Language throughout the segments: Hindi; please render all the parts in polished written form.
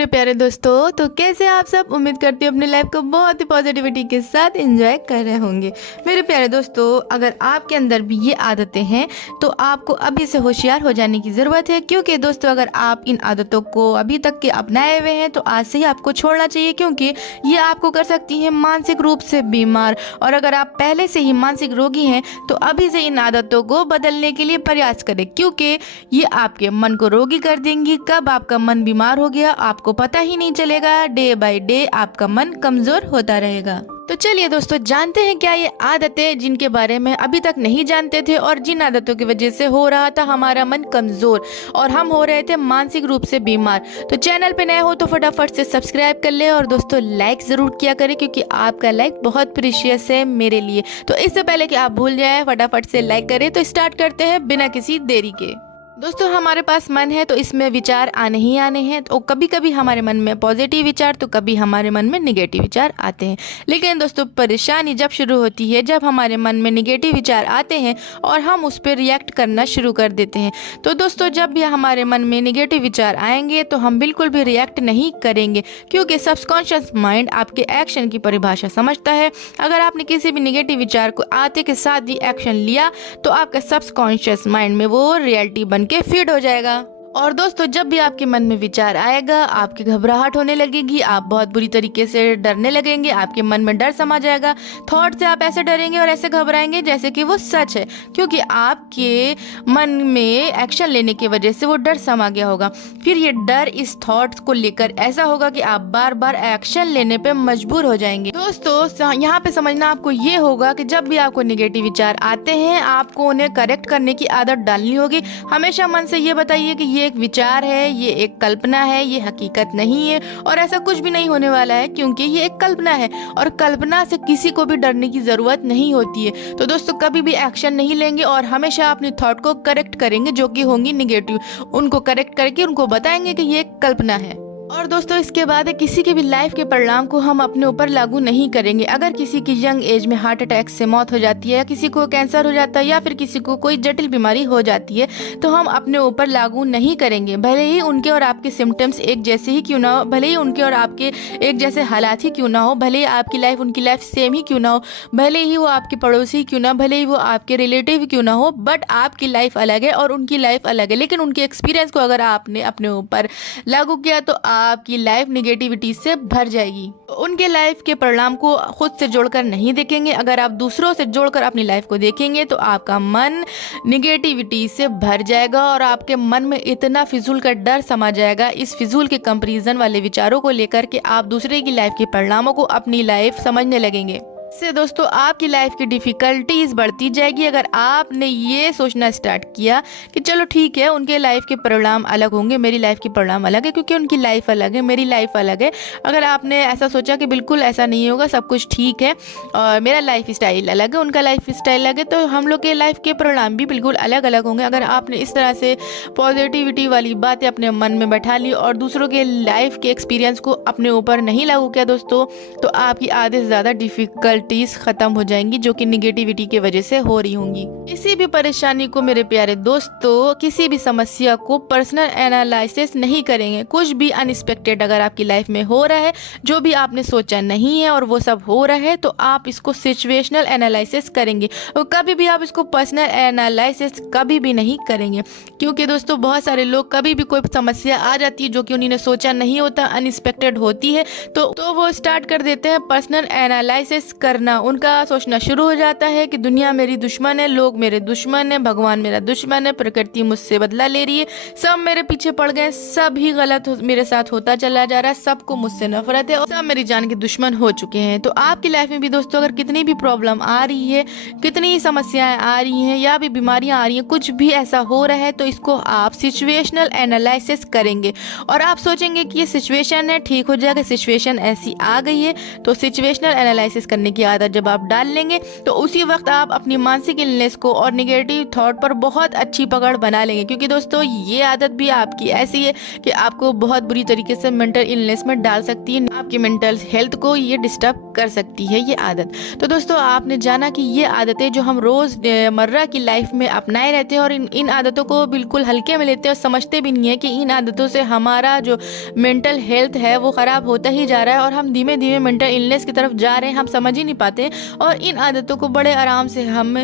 मेरे प्यारे दोस्तों, तो कैसे आप सब। उम्मीद करती हूँ अपनी लाइफ को बहुत ही पॉजिटिविटी के साथ एंजॉय कर रहे होंगे। मेरे प्यारे दोस्तों, अगर आपके अंदर भी ये आदतें हैं तो आपको अभी से होशियार हो जाने की ज़रूरत है, क्योंकि दोस्तों अगर आप इन आदतों को अभी तक के अपनाए हुए हैं तो आज से ही आपको छोड़ना चाहिए, क्योंकि ये आपको कर सकती है मानसिक रूप से बीमार। और अगर आप पहले से ही मानसिक रोगी हैं तो अभी से इन आदतों को बदलने के लिए प्रयास करें, क्योंकि ये आपके मन को रोगी कर देंगी। कब आपका मन बीमार हो गया आपको पता ही नहीं चलेगा। डे बाय डे आपका मन कमजोर होता रहेगा। तो चलिए दोस्तों, जानते हैं क्या ये आदतें जिनके बारे में अभी तक नहीं जानते थे और जिन आदतों की वजह से हो रहा था हमारा मन कमजोर और हम हो रहे थे मानसिक रूप से बीमार। तो चैनल पे नए हो तो फटाफट से सब्सक्राइब कर ले और दोस्तों लाइक जरूर किया करें, क्योंकि आपका लाइक बहुत प्रीशियस है मेरे लिए। तो इससे पहले कि आप भूल जाए फटाफट से लाइक करें। तो स्टार्ट करते हैं बिना किसी देरी के। दोस्तों हमारे पास मन है तो इसमें विचार आने ही आने हैं। तो कभी कभी हमारे मन में पॉजिटिव विचार तो कभी हमारे मन में निगेटिव विचार आते हैं। लेकिन दोस्तों परेशानी जब शुरू होती है जब हमारे मन में निगेटिव विचार आते हैं और हम उस पर रिएक्ट करना शुरू कर देते हैं। तो दोस्तों जब भी हमारे मन में निगेटिव विचार आएंगे तो हम बिल्कुल भी रिएक्ट नहीं करेंगे, क्योंकि सबकॉन्शियस माइंड आपके एक्शन की परिभाषा समझता है। अगर आपने किसी भी निगेटिव विचार को आते के साथ ही एक्शन लिया तो आपका सबकॉन्शियस माइंड में वो रियलिटी बन के फीड हो जाएगा। और दोस्तों जब भी आपके मन में विचार आएगा आपकी घबराहट होने लगेगी, आप बहुत बुरी तरीके से डरने लगेंगे, आपके मन में डर समा जाएगा। थॉट से आप ऐसे डरेंगे और ऐसे घबराएंगे जैसे कि वो सच है, क्योंकि आपके मन में एक्शन लेने की वजह से वो डर समा गया होगा। फिर ये डर इस थॉट को लेकर ऐसा होगा कि आप बार बार एक्शन लेने पे मजबूर हो जाएंगे। दोस्तों यहाँ पे समझना आपको ये होगा कि जब भी आपको निगेटिव विचार आते हैं आपको उन्हें करेक्ट करने की आदत डालनी होगी। हमेशा मन से ये बताइए कि ये एक विचार है, ये एक कल्पना है, ये हकीकत नहीं है और ऐसा कुछ भी नहीं होने वाला है, क्योंकि ये एक कल्पना है और कल्पना से किसी को भी डरने की जरूरत नहीं होती है। तो दोस्तों कभी भी एक्शन नहीं लेंगे और हमेशा अपनी थॉट को करेक्ट करेंगे जो कि होंगी निगेटिव। उनको करेक्ट करके उनको बताएंगे कि ये एक कल्पना है। और दोस्तों इसके बाद किसी के भी लाइफ के परिणाम को हम अपने ऊपर लागू नहीं करेंगे। अगर किसी की यंग एज में हार्ट अटैक से मौत हो जाती है या किसी को कैंसर हो जाता है या फिर किसी को कोई जटिल बीमारी हो जाती है तो हम अपने ऊपर लागू नहीं करेंगे, भले ही उनके और आपके सिम्टम्स एक जैसे ही क्यों ना हो, भले ही उनके और आपके एक जैसे हालात ही क्यों ना हो, भले ही आपकी लाइफ उनकी लाइफ सेम ही क्यों ना हो, भले ही वो आपके पड़ोसी क्यों ना, भले ही वो आपके रिलेटिव क्यों ना हो, बट आपकी लाइफ अलग है और उनकी लाइफ अलग है। लेकिन उनके एक्सपीरियंस को अगर आपने अपने ऊपर लागू किया तो आपकी लाइफ निगेटिविटी से भर जाएगी। उनके लाइफ के परिणाम को खुद से जोड़कर नहीं देखेंगे, अगर आप दूसरों से जोड़कर अपनी लाइफ को देखेंगे तो आपका मन निगेटिविटी से भर जाएगा और आपके मन में इतना फिजूल का डर समा जाएगा इस फिजूल के कंपैरिजन वाले विचारों को लेकर कि आप दूसरे की लाइफ के परिणामों को अपनी लाइफ समझने लगेंगे। इससे दोस्तों आपकी लाइफ की डिफिकल्टीज बढ़ती जाएगी। अगर आपने ये सोचना स्टार्ट किया कि चलो ठीक है उनके लाइफ के परिणाम अलग होंगे, मेरी लाइफ के परिणाम अलग है, क्योंकि उनकी लाइफ अलग है मेरी लाइफ अलग है। अगर आपने ऐसा सोचा कि बिल्कुल ऐसा नहीं होगा, सब कुछ ठीक है और मेरा लाइफ स्टाइल अलग है उनका लाइफ स्टाइल अलग है, तो हम लोग के लाइफ के परिणाम भी बिल्कुल अलग अलग होंगे। अगर आपने इस तरह से पॉजिटिविटी वाली बातें अपने मन में बैठा ली और दूसरों के लाइफ के एक्सपीरियंस को अपने ऊपर नहीं लागू किया दोस्तों, तो आपकी आधे से ज़्यादा डिफिकल्टीज खत्म हो जाएंगी जो कि निगेटिविटी की वजह से हो रही होंगी। किसी भी परेशानी को मेरे प्यारे दोस्तों, किसी भी समस्या को पर्सनल एनालिसिस नहीं करेंगे। कुछ भी अनएक्सपेक्टेड अगर आपकी लाइफ में हो रहा है, जो भी आपने सोचा नहीं है और वो सब हो रहा है, तो आप इसको सिचुएशनल एनालिसिस करेंगे और कभी भी आप इसको पर्सनल एनालिसिस कभी भी नहीं करेंगे। क्योंकि दोस्तों बहुत सारे लोग कभी भी कोई समस्या आ जाती है जो कि उन्होंने सोचा नहीं होता, अनएक्सपेक्टेड होती है, तो वो स्टार्ट कर देते हैं पर्सनल एनालिसिस करना। उनका सोचना शुरू हो जाता है कि दुनिया मेरी दुश्मन है, लोग मेरे दुश्मन है, भगवान मेरा दुश्मन है, प्रकृति मुझसे बदला ले रही है, सब मेरे पीछे पड़ गए, सब ही गलत मेरे साथ होता चला जा रहा है, सबको मुझसे नफरत है और सब मेरी जान के दुश्मन हो चुके हैं। तो आपकी लाइफ में भी दोस्तों अगर कितनी भी प्रॉब्लम आ रही है, कितनी समस्याएं आ रही हैं या भी बीमारियां आ रही हैं, कुछ भी ऐसा हो रहा है, तो इसको आप सिचुएशनल एनालिसिस करेंगे और आप सोचेंगे कि ये सिचुएशन है ठीक हो जाएगा, सिचुएशन ऐसी आ गई है। तो सिचुएशनल एनालिसिस करने की आदत जब आप डाल लेंगे तो उसी वक्त आप अपनी मानसिक इलनेस को और निगेटिव थॉट पर बहुत अच्छी पकड़ बना लेंगे, क्योंकि दोस्तों ये आदत भी आपकी ऐसी है कि आपको बहुत बुरी तरीके से मेंटल इलनेस में डाल सकती है, आपकी मेंटल हेल्थ को ये डिस्टर्ब कर सकती है ये आदत। तो दोस्तों आपने जाना कि ये आदतें जो हम रोज मर्रा की लाइफ में अपनाए रहते हैं और इन आदतों को बिल्कुल हल्के में लेते हैं और समझते भी नहीं है कि इन आदतों से हमारा जो मेंटल हेल्थ है वो खराब होता ही जा रहा है और हम धीमे धीमे मेंटल इलनेस की तरफ जा रहे हैं, हम समझ ही नहीं पाते और इन आदतों को बड़े आराम से हम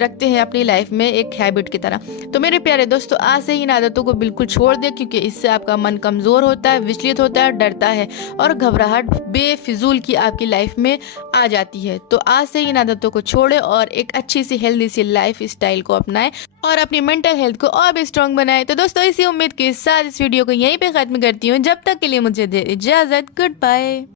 रखते हैं अपनी लाइफ में एक हैबिट की तरह। तो मेरे प्यारे दोस्तों आज से इन आदतों को बिल्कुल छोड़ दें, क्योंकि इससे आपका मन कमजोर होता है, विचलित होता है, डरता है और घबराहट बेफिजूल की आपकी लाइफ में आ जाती है। तो आज से इन आदतों को छोड़े और एक अच्छी सी हेल्दी सी लाइफ स्टाइल को अपनाएं और अपनी मेंटल हेल्थ को और भी स्ट्रांग बनाएं। तो दोस्तों इसी उम्मीद के साथ इस वीडियो को यहीं पे खत्म करती हूँ। जब तक के लिए मुझे दे इजाजत, गुड बाय।